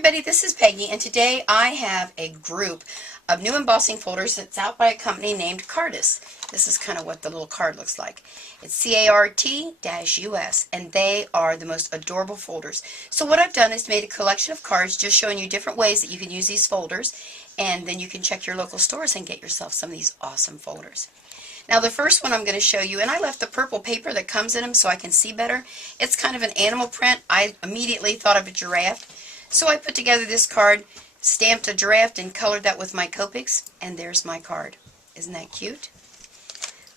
everybody, this is Peggy, and today I have a group of new embossing folders that's out by a company named Cardus. This is kind of what the little card looks like. It's CART-US, and they are the most adorable folders. So what I've done is made a collection of cards just showing you different ways that you can use these folders, and then you can check your local stores and get yourself some of these awesome folders. Now the first one I'm going to show you, and I left the purple paper that comes in them so I can see better. It's kind of an animal print. I immediately thought of a giraffe. So I put together this card, stamped a giraffe, and colored that with my Copics, and there's my card. Isn't that cute?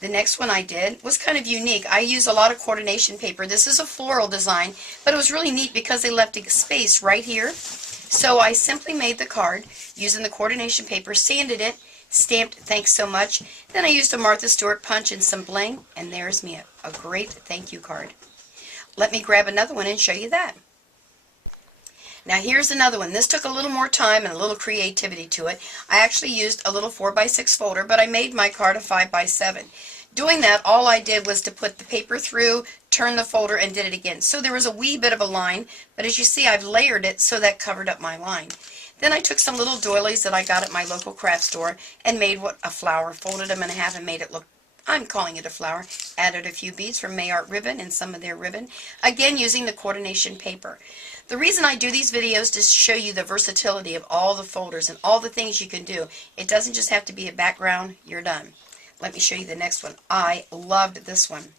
The next one I did was kind of unique. I use a lot of coordination paper. This is a floral design, but it was really neat because they left a space right here. So I simply made the card using the coordination paper, sanded it, stamped "Thanks so much." Then I used a Martha Stewart punch and some bling, and there's me, a great thank you card. Let me grab another one and show you that. Now here's another one. This took a little more time and a little creativity to it. I actually used a little 4x6 folder, but I made my card a 5x7. Doing that, all I did was to put the paper through, turn the folder, and did it again. So there was a wee bit of a line, but as you see, I've layered it so that covered up my line. Then I took some little doilies that I got at my local craft store and made a flower, folded them in half and made it look, I'm calling it a flower. Added a few beads from Mayart ribbon and some of their ribbon, again using the coordination paper. The reason I do these videos is to show you the versatility of all the folders and all the things you can do. It doesn't just have to be a background, you're done. Let me show you the next one. I loved this one.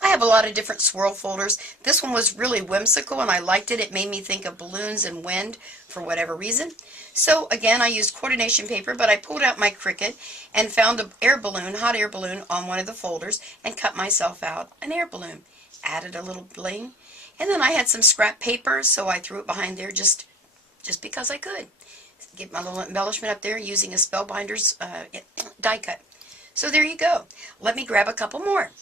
I have a lot of different swirl folders. This one was really whimsical and I liked it. It made me think of balloons and wind for whatever reason. So again, I used coordination paper, but I pulled out my Cricut and found an air balloon, hot air balloon, on one of the folders and cut myself out an air balloon. Added a little bling. And then I had some scrap paper, so I threw it behind there just because I could. Get my little embellishment up there using a Spellbinder's die cut. So there you go. Let me grab a couple more.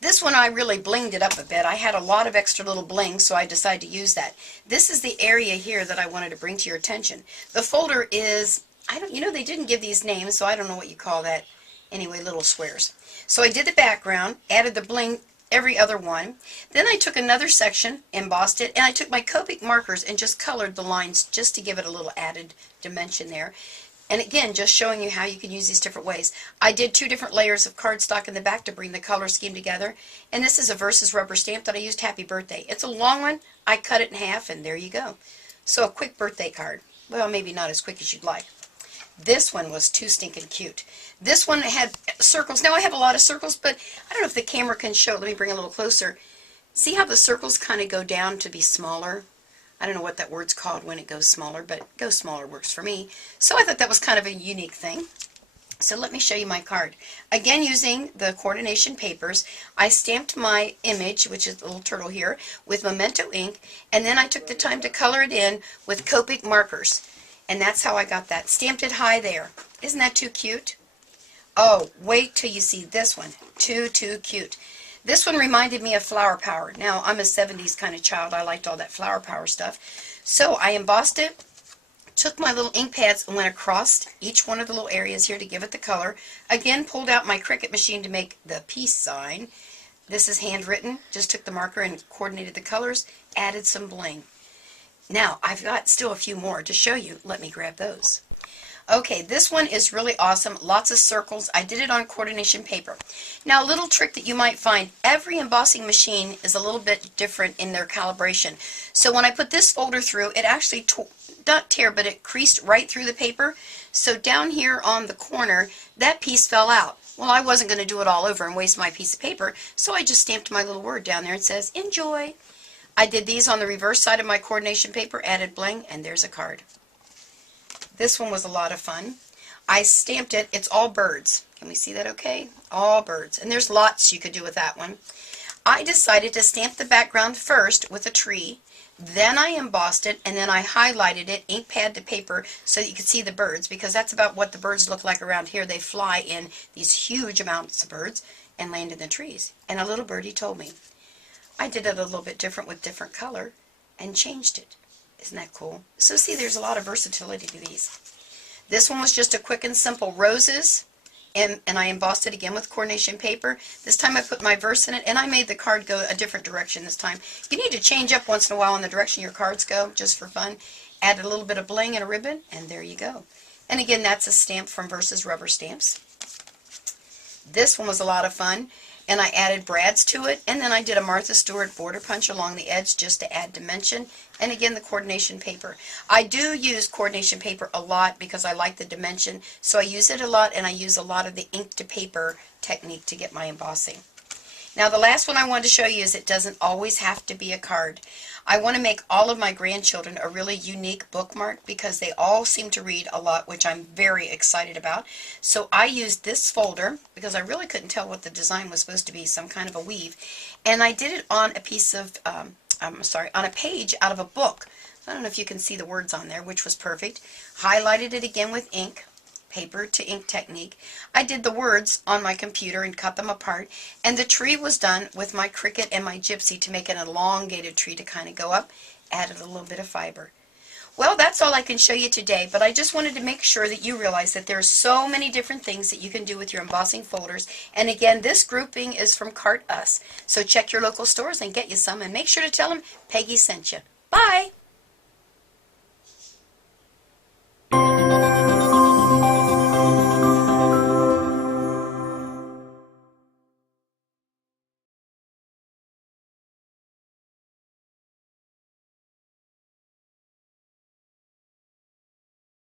This one I really blinged it up a bit. I had a lot of extra little bling, so I decided to use that. This is the area here that I wanted to bring to your attention. The folder is, they didn't give these names, so I don't know what you call that. Anyway, little squares. So I did the background, added the bling every other one. Then I took another section, embossed it, and I took my Copic markers and just colored the lines just to give it a little added dimension there. And again, just showing you how you can use these different ways. I did 2 different layers of cardstock in the back to bring the color scheme together. And this is a Versus rubber stamp that I used Happy Birthday. It's a long one. I cut it in half, and there you go. So a quick birthday card. Well, maybe not as quick as you'd like. This one was too stinking cute. This one had circles. Now I have a lot of circles, but I don't know if the camera can show. Let me bring it a little closer. See how the circles kind of go down to be smaller? I don't know what that word's called when it goes smaller, but go smaller works for me. So I thought that was kind of a unique thing. So let me show you my card. Again, using the coordination papers, I stamped my image, which is the little turtle here, with Memento ink, and then I took the time to color it in with Copic markers. And that's how I got that. Stamped it high there. Isn't that too cute? Oh, wait till you see this one. Too cute. This one reminded me of Flower Power. Now, I'm a 70s kind of child. I liked all that Flower Power stuff. So I embossed it, took my little ink pads and went across each one of the little areas here to give it the color. Again, pulled out my Cricut machine to make the peace sign. This is handwritten. Just took the marker and coordinated the colors, added some bling. Now, I've got still a few more to show you. Let me grab those. Okay, this one is really awesome. Lots of circles. I did it on coordination paper. Now, a little trick that you might find, every embossing machine is a little bit different in their calibration. So when I put this folder through, it actually, not tear, but it creased right through the paper. So down here on the corner, that piece fell out. Well, I wasn't going to do it all over and waste my piece of paper, so I just stamped my little word down there and says, enjoy. I did these on the reverse side of my coordination paper, added bling, and there's a card. This one was a lot of fun. I stamped it. It's all birds. Can we see that okay? All birds. And there's lots you could do with that one. I decided to stamp the background first with a tree. Then I embossed it, and then I highlighted it, ink pad to paper, so that you could see the birds, because that's about what the birds look like around here. They fly in these huge amounts of birds and land in the trees. And a little birdie told me. I did it a little bit different with different color and changed it. Isn't that cool? So see, there's a lot of versatility to these. This one was just a quick and simple roses, and I embossed it again with coordination paper. This time I put my verse in it, and I made the card go a different direction this time. You need to change up once in a while in the direction your cards go, just for fun. Add a little bit of bling and a ribbon, and there you go. And again, that's a stamp from Versus Rubber Stamps. This one was a lot of fun, and I added brads to it, and then I did a Martha Stewart border punch along the edge just to add dimension, and again the coordination paper. I do use coordination paper a lot because I like the dimension, so I use it a lot, and I use a lot of the ink to paper technique to get my embossing. Now the last one I wanted to show you is it doesn't always have to be a card. I want to make all of my grandchildren a really unique bookmark because they all seem to read a lot, which I'm very excited about. So I used this folder because I really couldn't tell what the design was supposed to be, some kind of a weave. And I did it on a piece of, on a page out of a book. I don't know if you can see the words on there, which was perfect. Highlighted it again with ink. Paper to ink technique. I did the words on my computer and cut them apart, and the tree was done with my Cricut and my Gypsy to make an elongated tree to kind of go up. Added a little bit of fiber. Well, that's all I can show you today, but I just wanted to make sure that you realize that there's so many different things that you can do with your embossing folders. And again, this grouping is from Cart Us. So check your local stores and get you some, and make sure to tell them Peggy sent you. Bye!